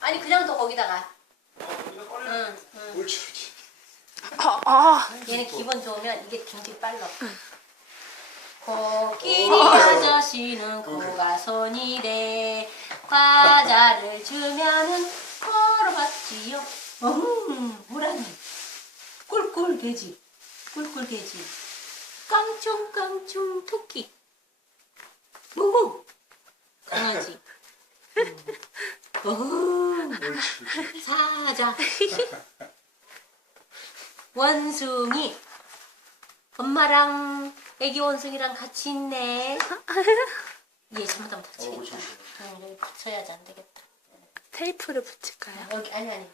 아, 니 그냥 또 거기다가. 아, 그냥 응, 응. 옳 아, 아. 얘는 기분 좋으면 이게 굉장히 빨라. 응. 코끼리 아저씨는 고가손이래 과자를 주면은 걸어봤지요 어흥보라니 꿀꿀돼지 꿀꿀돼지 깡총깡총 토끼 무궁 강아지 어. <멀췄, 멀췄>. 사자. 원숭이. 엄마랑 아기 원숭이랑 같이 있네. 얘 잘못하면 다치겠다. 어, 응, 여기 붙여야지 안 되겠다. 테이프를 붙일까요? 아, 여기, 아니, 아니.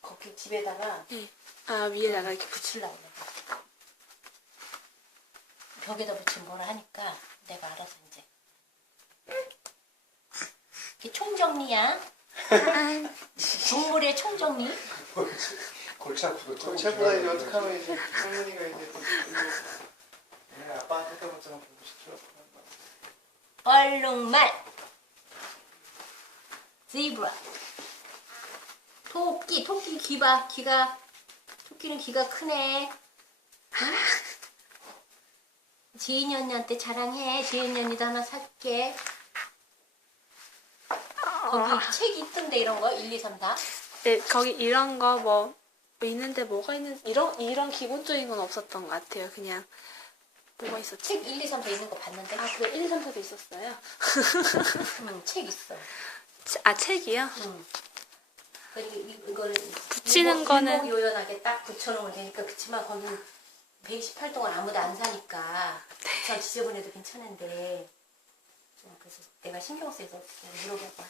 거기 집에다가. 응. 네. 아, 위에다가 거, 이렇게 붙일라고. 벽에다 붙이면 뭐 하니까 내가 알아서 이제. 응. 총정리야. 중물의 총정리. 골치 아프고 골치 아프다 이제 어떻 하면 이제 성민이가 이제 오늘 아빠한테 또 한번 보고 싶죠. 얼룩말. 지브아 토끼. 토끼 귀봐. 귀가 토끼는 귀가 크네. 응? 지인 언니한테 자랑해. 지인 언니도 하나 살게. 어. 책이 있던데 이런 거 1, 2, 3, 4? 네, 거기 이런 거뭐 뭐 있는데 뭐가 있는 이런 이런 기본적인 건 없었던 것 같아요. 그냥 네, 뭐가 있었책 1, 2, 3, 4 있는 거 봤는데? 아, 그 1, 2, 3, 도 있었어요? 응, 음, 책 있어. 아, 책이요? 응. 그리고 이거 붙이는 거는 건... 요연하게 딱 붙여놓으면 되니까 그치만 거는 128동안 아무도 안 사니까 잘 네. 지저분해도 괜찮은데 그래서 내가 신경 쓰여서 물어볼까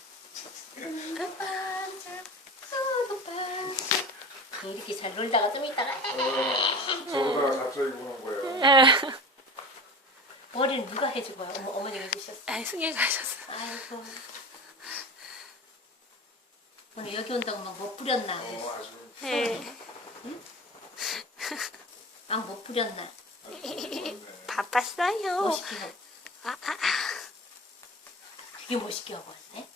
이렇게 응, 잘 놀다가 좀있따가 저러다가 갑자기 우는 거예요 머리는 누가 해주고 요 어머, 니가주셨어요 아, 승혜가 하셨어요 아이고 오늘 여기 온다고 막못 응? 아, 뿌렸나? 네. 막못 뿌렸나? 바빴어요 멋 아, 아. 게 멋있게 하고 왔네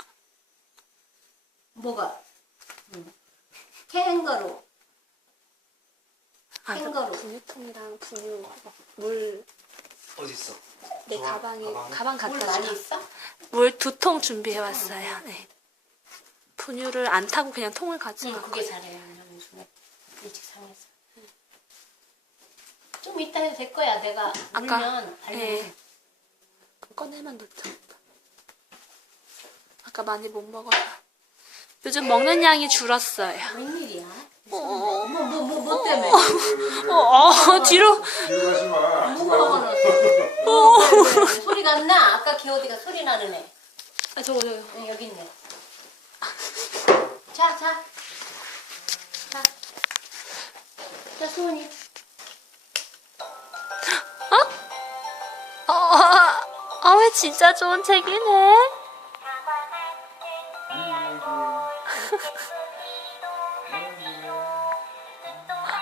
뭐가? 응. 캥거루. 아, 캥거루. 분유통이랑 분유, 물. 어디 있어? 내 가방에 가방, 가방 갖다 놔. 물 있어? 물두 통 준비해왔어요. 네. 분유를 안 타고 그냥 통을 가지고. 응, 네, 그게 잘해요. 일찍 상해서. 좀 이따 해도 될 거야, 내가. 아까? 울 네. 꺼내만놓죠 아까 많이 못 먹어서. 요즘 먹는 양이 줄었어요. 뭐뭐뭐뭐 뭐, 뭐 때문에? 어, 어 뒤로 누가 나왔어? 소리 났나? 아까 기어디가 소리 나는 애. 아 저거 저 여기 있네. 자자자 소원이. 어? 아 왜 진짜 좋은 책이네?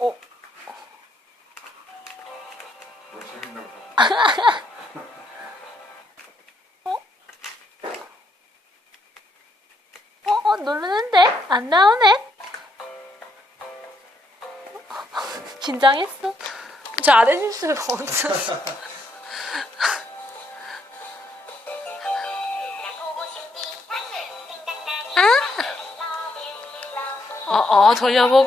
어. 어? 어? 어? 누르는데? 안 나오네? 긴장했어. 저 아래 실수를 멈췄어. 아! 어, 어, 돌려보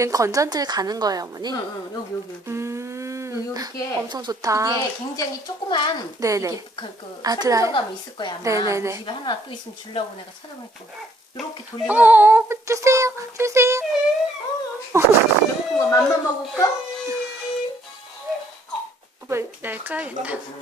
얘 건전지에 가는 거예요, 어머니? 응, 응. 여기, 여기, 여기. 음... 여기 엄청 좋다. 이게 굉장히 조그만. 네네. 그, 그, 아, 아들... 감이 있을 거야, 아마. 집에 하나 또 있으면 주려고 내가 찾아볼게. 이렇게 돌리면. 어, 주세요. 주세요. 배고픈 거 맘만 먹을까? 오빠, 날까?